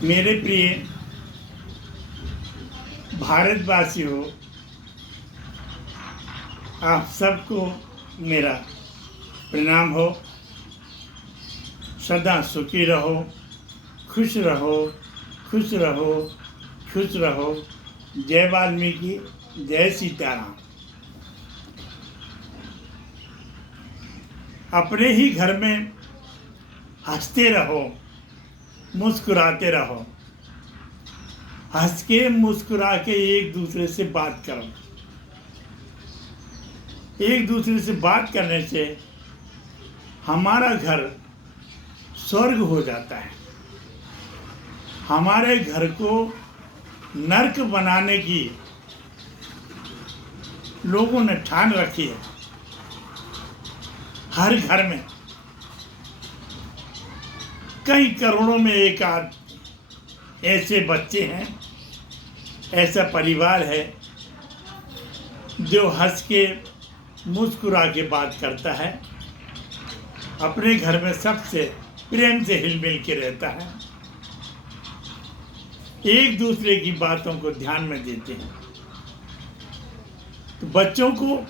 मेरे प्रिय भारतवासियों, आप सबको मेरा प्रणाम हो। सदा सुखी रहो, खुश रहो, खुश रहो, खुश रहो। जय वाल्मीकि, जय सीताराम। अपने ही घर में हंसते रहो, मुस्कुराते रहो। हंस के मुस्कुरा के एक दूसरे से बात करो। एक दूसरे से बात करने से हमारा घर स्वर्ग हो जाता है। हमारे घर को नर्क बनाने की लोगों ने ठान रखी है। हर घर में कई करोड़ों में एक आध ऐसे बच्चे हैं, ऐसा परिवार है जो हंस के मुस्कुरा के बात करता है, अपने घर में सबसे प्रेम से हिलमिल के रहता है, एक दूसरे की बातों को ध्यान में देते हैं। तो बच्चों को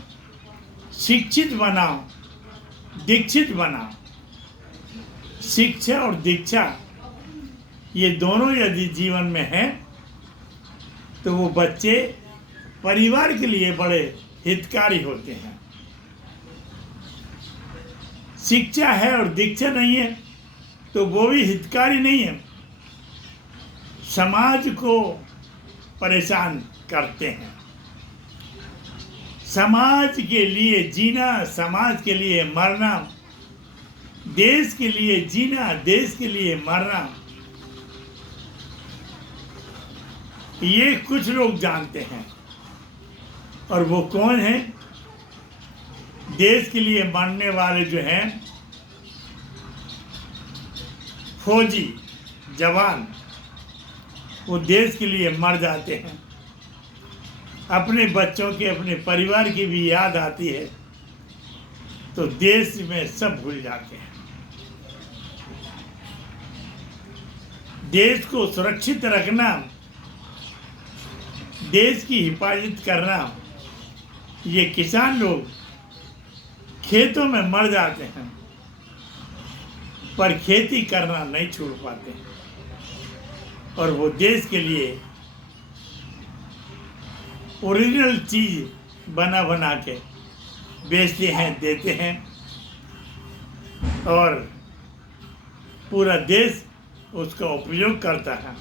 शिक्षित बनाओ, दीक्षित बनाओ। शिक्षा और दीक्षा ये दोनों यदि जीवन में हैं तो वो बच्चे परिवार के लिए बड़े हितकारी होते हैं। शिक्षा है और दीक्षा नहीं है तो वो भी हितकारी नहीं है, समाज को परेशान करते हैं। समाज के लिए जीना, समाज के लिए मरना, देश के लिए जीना, देश के लिए मरना, ये कुछ लोग जानते हैं। और वो कौन है? देश के लिए मरने वाले जो हैं फौजी जवान, वो देश के लिए मर जाते हैं। अपने बच्चों के, अपने परिवार की भी याद आती है तो देश में सब भूल जाते हैं। देश को सुरक्षित रखना, देश की हिफाजत करना, ये किसान लोग खेतों में मर जाते हैं पर खेती करना नहीं छोड़ पाते और वो देश के लिए ओरिजिनल चीज बना बना के बेचते हैं, देते हैं और पूरा देश उसका उपयोग करता है।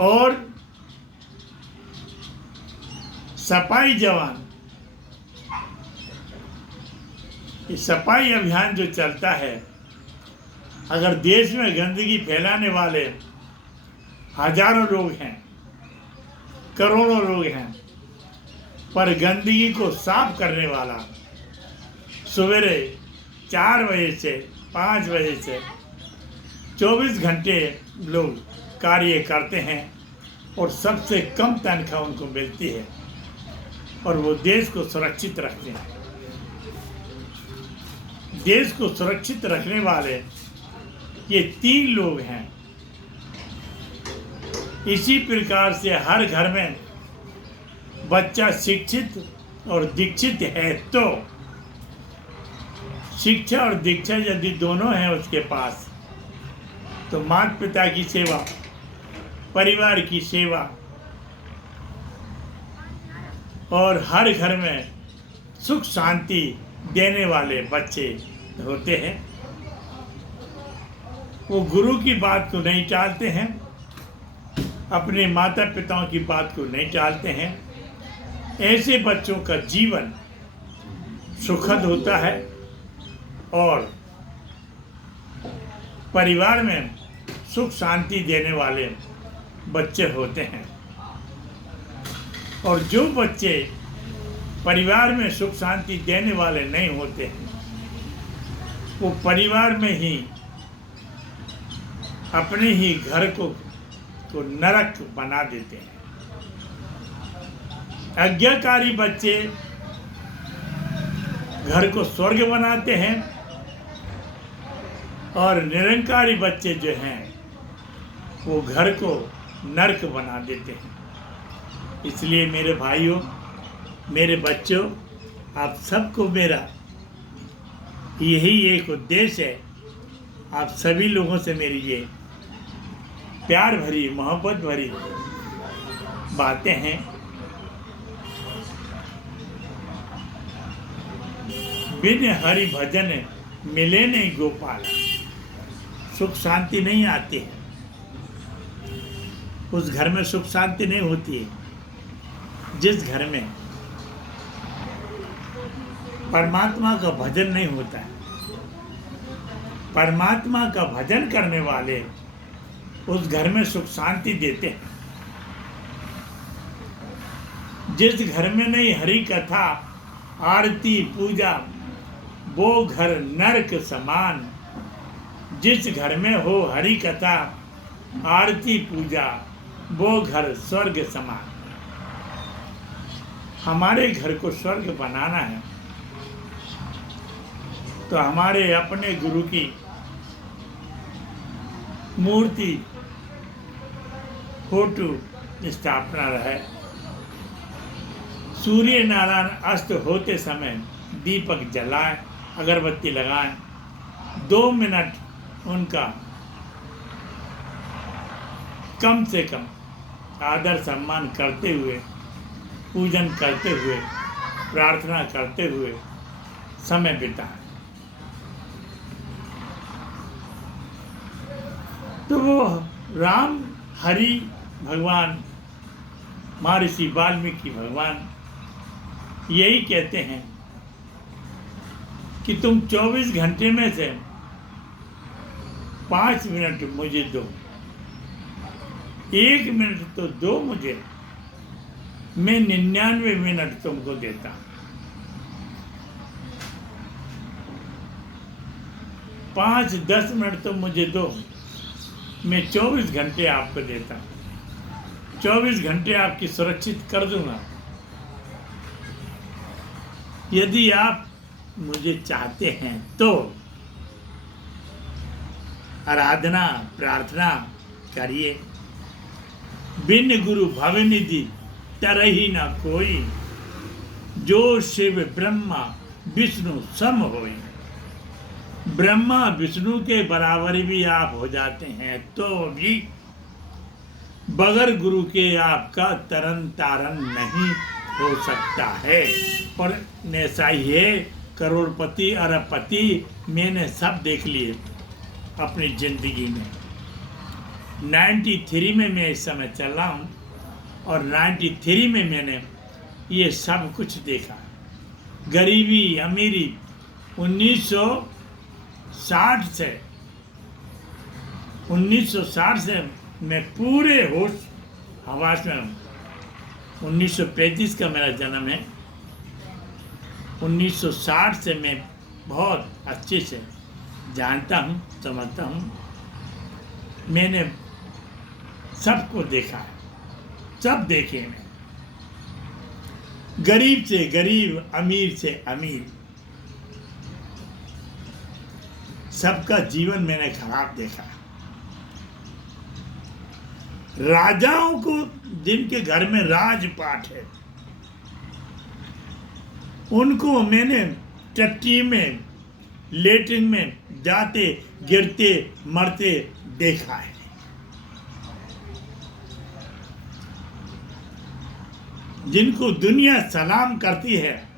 और सफाई जवान, ये सफाई अभियान जो चलता है, अगर देश में गंदगी फैलाने वाले हजारों लोग हैं, करोड़ों लोग हैं, पर गंदगी को साफ करने वाला सवेरे 4 बजे से 5 बजे से 24 घंटे लोग कार्य करते हैं और सबसे कम तनख्वाह उनको मिलती है और वो देश को सुरक्षित रखते हैं। देश को सुरक्षित रखने वाले ये 3 लोग हैं। इसी प्रकार से हर घर में बच्चा शिक्षित और दीक्षित है तो शिक्षा और दीक्षा यदि दोनों हैं उसके पास तो माता पिता की सेवा, परिवार की सेवा और हर घर में सुख शांति देने वाले बच्चे होते हैं। वो गुरु की बात को नहीं टालते हैं, अपने माता पिताओं की बात को नहीं टालते हैं। ऐसे बच्चों का जीवन सुखद होता है और परिवार में सुख शांति देने वाले बच्चे होते हैं। और जो बच्चे परिवार में सुख शांति देने वाले नहीं होते हैं, वो परिवार में ही अपने ही घर को नरक बना देते हैं। आज्ञाकारी बच्चे घर को स्वर्ग बनाते हैं और निरंकारी बच्चे जो हैं वो घर को नरक बना देते हैं। इसलिए मेरे भाइयों, मेरे बच्चों, आप सबको मेरा यही एक उद्देश्य है, आप सभी लोगों से मेरी ये प्यार भरी, मोहब्बत भरी बातें हैं। बिन हरि भजन मिले नहीं गोपाल, सुख शांति नहीं आती है, उस घर में सुख शांति नहीं होती है जिस घर में परमात्मा का भजन नहीं होता है। परमात्मा का भजन करने वाले उस घर में सुख शांति देते हैं। जिस घर में नहीं हरि कथा आरती पूजा, वो घर नरक समान। जिस घर में हो हरि कथा आरती पूजा, वो घर स्वर्ग समान। हमारे घर को स्वर्ग बनाना है तो हमारे अपने गुरु की मूर्ति, फोटो स्थापना रहे। सूर्य नारायण अस्त होते समय दीपक जलाएं, अगरबत्ती लगाएं, 2 मिनट उनका कम से कम आदर सम्मान करते हुए, पूजन करते हुए, प्रार्थना करते हुए समय बिताएं। तो वो राम हरि भगवान, महर्षि वाल्मीकि भगवान यही कहते हैं कि तुम 24 घंटे में से 5 मिनट मुझे दो, 1 मिनट तो दो मुझे, मैं 99 मिनट तुमको देता। 5-10 मिनट तो मुझे दो, मैं 24 घंटे आपको देता। 24 घंटे आपकी सुरक्षित कर दूंगा। यदि आप मुझे चाहते हैं तो आराधना प्रार्थना करिए। बिन गुरु भवनिधि तरही न कोई, जो शिव ब्रह्मा विष्णु सम होई। ब्रह्मा विष्णु के बराबर भी आप हो जाते हैं तो भी बगैर गुरु के आपका तरन तारन नहीं हो सकता है। और ऐसा ही है, करोड़पति अरबपति मैंने सब देख लिए अपनी जिंदगी में। 93 में मैं इस समय चल रहा हूँ और 93 में मैंने ये सब कुछ देखा। गरीबी अमीरी 1960 से मैं पूरे होश हवास में हूँ। 1935 का मेरा जन्म है। 1960 से मैं बहुत अच्छे से जानता हूँ, समझता हूँ। मैंने सबको देखा है, सब देखे हैं। गरीब से गरीब, अमीर से अमीर, सबका जीवन मैंने खराब देखा। राजाओं को, जिनके घर में राजपाट है, उनको मैंने टट्टी में, लेटरिन में जाते गिरते मरते देखा है। जिनको दुनिया सलाम करती है,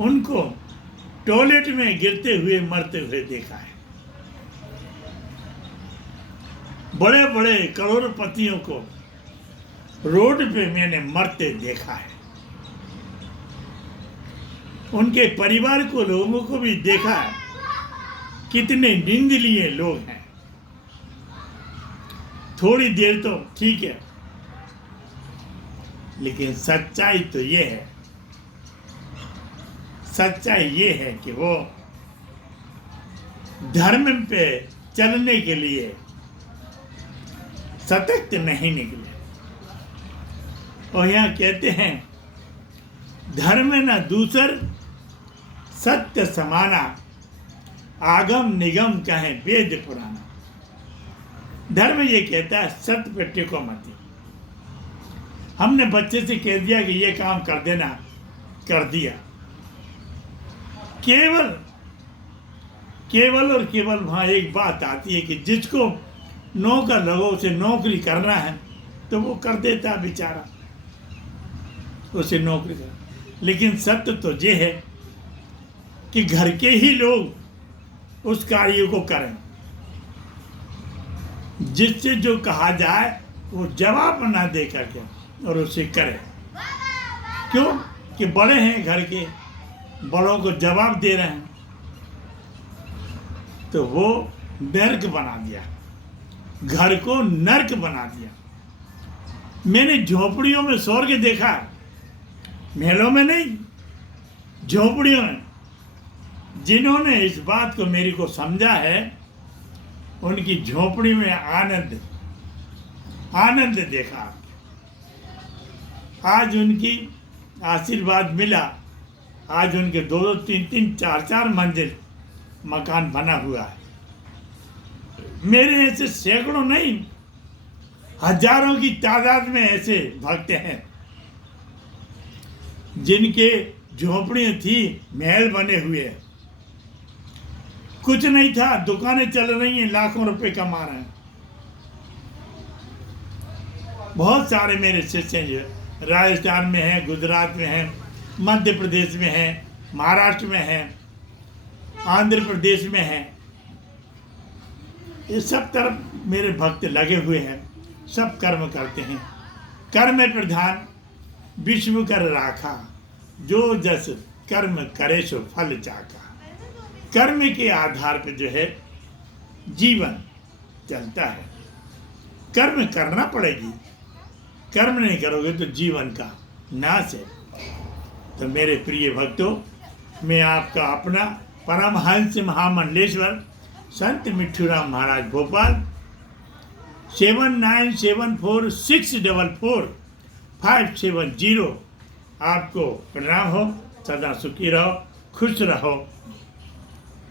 उनको टॉयलेट में गिरते हुए मरते हुए देखा है। बड़े बड़े करोड़पतियों को रोड पे मैंने मरते देखा है। उनके परिवार को, लोगों को भी देखा है। कितने निंदनीय लोग हैं। थोड़ी देर तो ठीक है, लेकिन सच्चाई तो ये है, सच्चाई ये है कि वो धर्म पे चलने के लिए सतर्क नहीं निकले। और यहाँ कहते हैं, धर्म न दूसर सत्य समाना, आगम निगम कहें वेद पुराना। धर्म ये कहता है सत्य पे टिको मत। हमने बच्चे से कह दिया कि ये काम कर देना, कर दिया। केवल और केवल वहाँ एक बात आती है कि जिसको नौकर लोगों से नौकरी करना है तो वो कर देता है बेचारा, उसे नौकरी कर। लेकिन सत्य तो ये है कि घर के ही लोग उस कार्य को करें, जिससे जो कहा जाए वो जवाब ना दे करके और उसे करें। क्यों कि बड़े हैं घर के, बड़ों को जवाब दे रहे हैं, तो वो नर्क बना दिया, घर को नर्क बना दिया। मैंने झोपड़ियों में स्वर्ग देखा, महलों में नहीं, झोपड़ियों में। जिन्होंने इस बात को मेरी को समझा है, उनकी झोपड़ी में आनंद देखा। आज उनकी आशीर्वाद मिला, आज उनके 2-2, 3-3, 4-4 मंजिल मकान बना हुआ है। मेरे ऐसे सैकड़ों नहीं, हजारों की तादाद में ऐसे भक्त हैं जिनके झोपड़ियां थी, महल बने हुए हैं, कुछ नहीं था, दुकानें चल रही हैं, लाखों रुपए कमा रहे हैं। बहुत सारे मेरे शिष्य जो राजस्थान में हैं, गुजरात में हैं, मध्य प्रदेश में हैं, महाराष्ट्र में हैं, आंध्र प्रदेश में हैं, ये सब तरफ मेरे भक्त लगे हुए हैं, सब कर्म करते हैं। कर्म प्रधान विश्व कर राखा, जो जस कर्म करे सो फल चाका। कर्म के आधार पर जो है जीवन चलता है, कर्म करना पड़ेगी, कर्म नहीं करोगे तो जीवन का नाश है। तो मेरे प्रिय भक्तों, मैं आपका अपना परमहंस महामंडलेश्वर संत मिट्ठूराम महाराज भोपाल 7974644570 आपको प्रणाम हो। सदा सुखी रहो, खुश रहो,